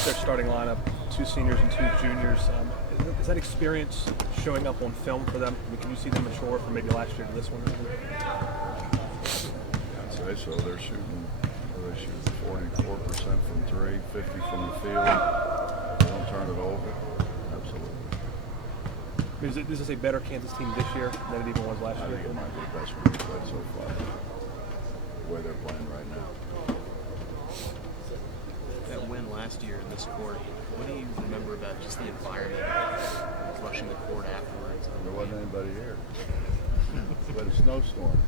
at their starting lineup, 2 seniors and 2 juniors. Is that experience showing up on film for them? I mean, can you see them mature from maybe last year to this one? I'd say so. They're shooting 44% from 3, 50 from the field. They don't turn it over. Absolutely. I mean, is this a better Kansas team this year than it even was last year? I think it might be the best one we've played so far. The way they're playing right now. That win last year in this court, what do you remember about just the environment, rushing the court afterwards? There wasn't anybody here. But a snowstorm.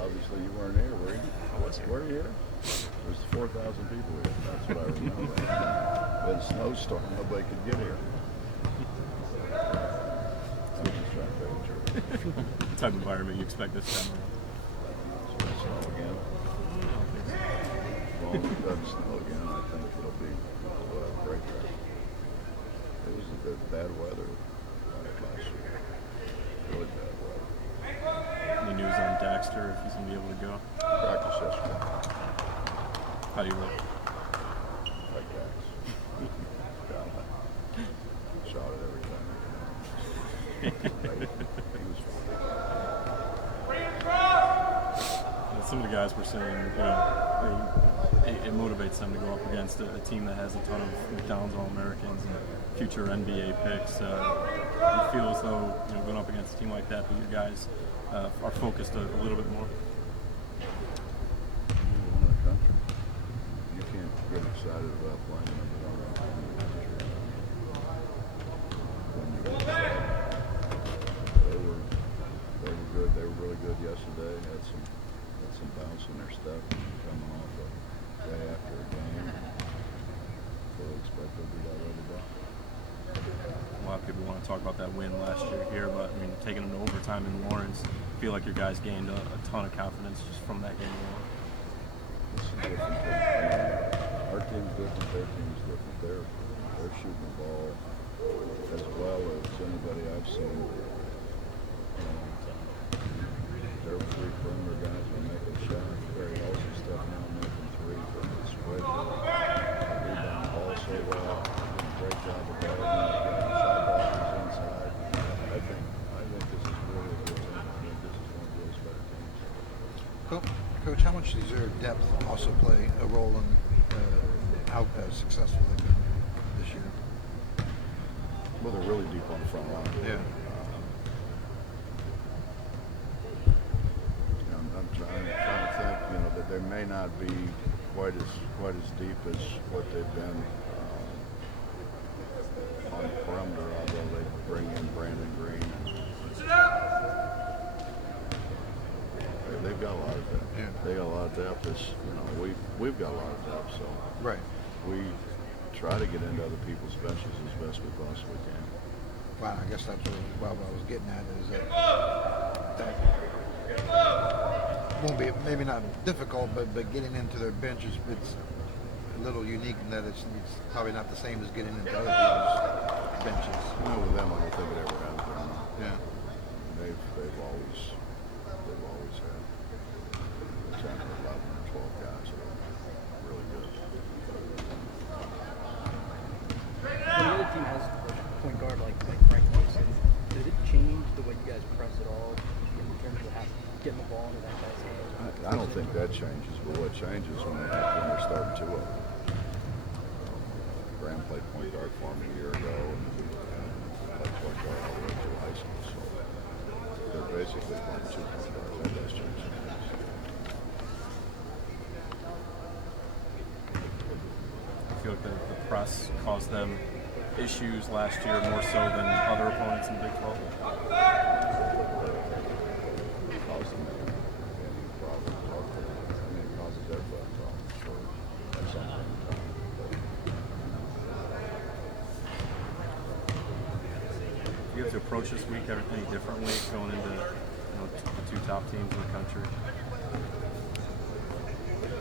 Obviously, you weren't here, were you? I was here. Were you here? There's 4,000 people here. That's what I remember. But a snowstorm, nobody could get here. I'm just trying to tell you the truth. What type of environment you expect this time around? Snow again. As long as it doesn't snow again, I think it'll be a great track. It was a bit bad weather last year. Really bad weather. Any news on Daxter, if he's going to be able to go? Practice yesterday. How do you look? Like Dax. Got it. Shot it every time. He was fine. Some of the guys were saying, it motivates them to go up against a team that has a ton of McDonald's All-Americans and future NBA picks. You feel as though going up against a team like that you guys are focused a little bit more? Number one in the country. You can't get excited about playing number one in the country. When you get excited. They were good. They were really good yesterday. Had some bounce in their step coming off a day after a game. Fully expect they'll be that way today. A lot of people want to talk about that win last year here, but I mean, taking them to overtime in Lawrence, I feel like your guys gained a ton of confidence just from that game alone. This is different. Our team's different. Their team's different. They're shooting the ball as well as anybody I've seen. Their 3 perimeter guys are making shots. Very healthy stuff now, making 3 from the spread. Rebound ball so well. Doing a great job of guarding. Shot blockers inside. I think this is really a good team. I think this is one of those better teams. Coach, how much does their depth also play a role in how successful they've been this year? Well, they're really deep on the front line. Yeah. I'm trying to think, that they may not be quite as deep as what they've been on the perimeter, although they bring in Brandon Green. They've got a lot of depth. Yeah. They got a lot of depth. We've got a lot of depth, so Right. we try to get into other people's benches as best we possibly can. Well, I guess that's what I was getting at is that won't be maybe not difficult, but getting into their benches, it's a little unique in that it's probably not the same as getting into other people's benches. With them, I don't think it ever has been. Yeah. They've always had 10 or 11 or 12 guys that are really good. When the other team has a point guard like Frank Mason, does it change the way you guys press at all in terms of getting the ball into that guy's hands? I don't think that changes, but what changes when they're starting 2 up. Graham played point guard for me a year ago, and played point guard all the way through high school. So they're basically playing 2 point guards. That does change things. I feel like the press caused them issues last year more so than other opponents in the Big 12. Caused them any problems. It causes everybody problems. So that's something. You have to approach this week everything differently going into the 2 top teams in the country.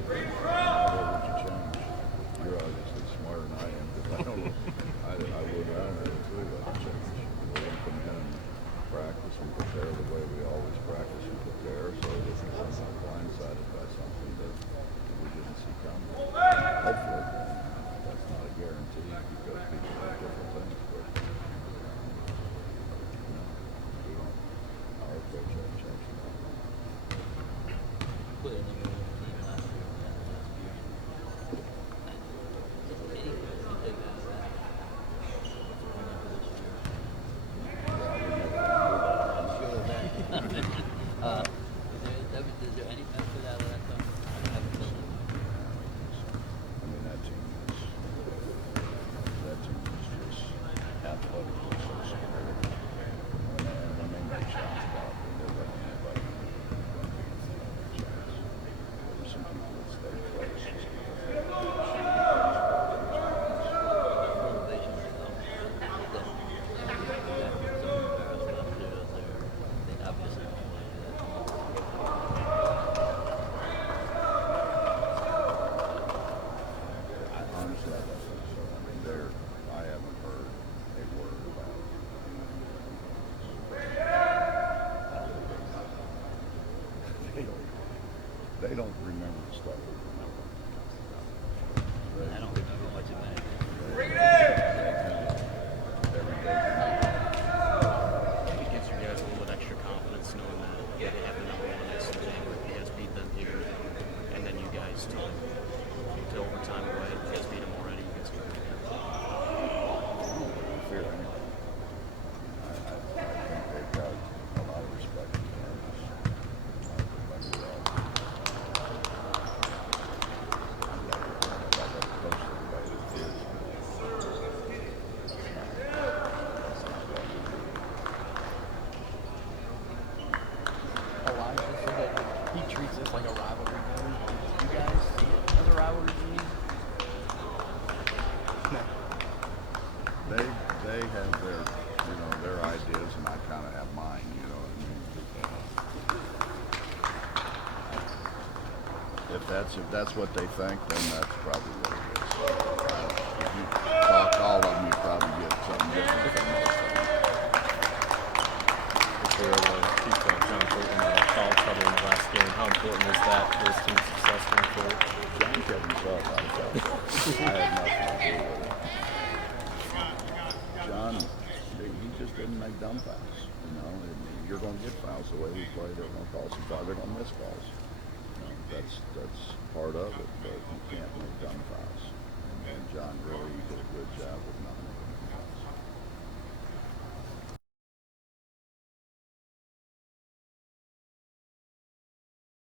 What would you change? You're obviously smarter than I am, because I don't know. I don't have a clue what to change. We're going to come in and practice and prepare the way we always practice and prepare, so that we're not blindsided by something that we didn't see coming. Hopefully, that's not a guarantee because people do different things, but we don't. Our coach had changed. Put a number one team last year, last year. Anything you take out of that? Bring up this year. I'm sure of that. Is there any benefit out of that though? I haven't felt it. I mean, that team is just athletically so superior. And when they make shots, they're letting anybody shots. There's some people that stay close just because they Motivation is that some embarrassment up there. They obviously don't want to do that. honestly, I don't think so. I mean, I haven't heard a word about it. They don't remember the stuff we remember. I don't remember much of anything. It gives you guys a little bit extra confidence knowing that they have the number one next to the name. You guys beat them here, and then you guys took to overtime away. You guys beat them already. You guys can do it again. Fear anything. I think they've got a lot of respect for Kansas. Elijah said that he treats this like a rivalry game. You guys see it as a rivalry game? No. They have their ideas, and I kind of have mine. You know what I mean? If that's what they think, then that's probably what it is. If you talk to all of them, you probably get something different from most of them. If we were able to keep John Fulton foul trouble in the last game, how important is that for his team's success going forward? John kept himself out of foul trouble. I had nothing to do with it. John, he just didn't make dumb fouls. You know, and you're going to get fouls the way we play. They're going to call some fouls. They're going to miss calls. You know, that's part of it, but you can't make dumb fouls. And John really did a good job with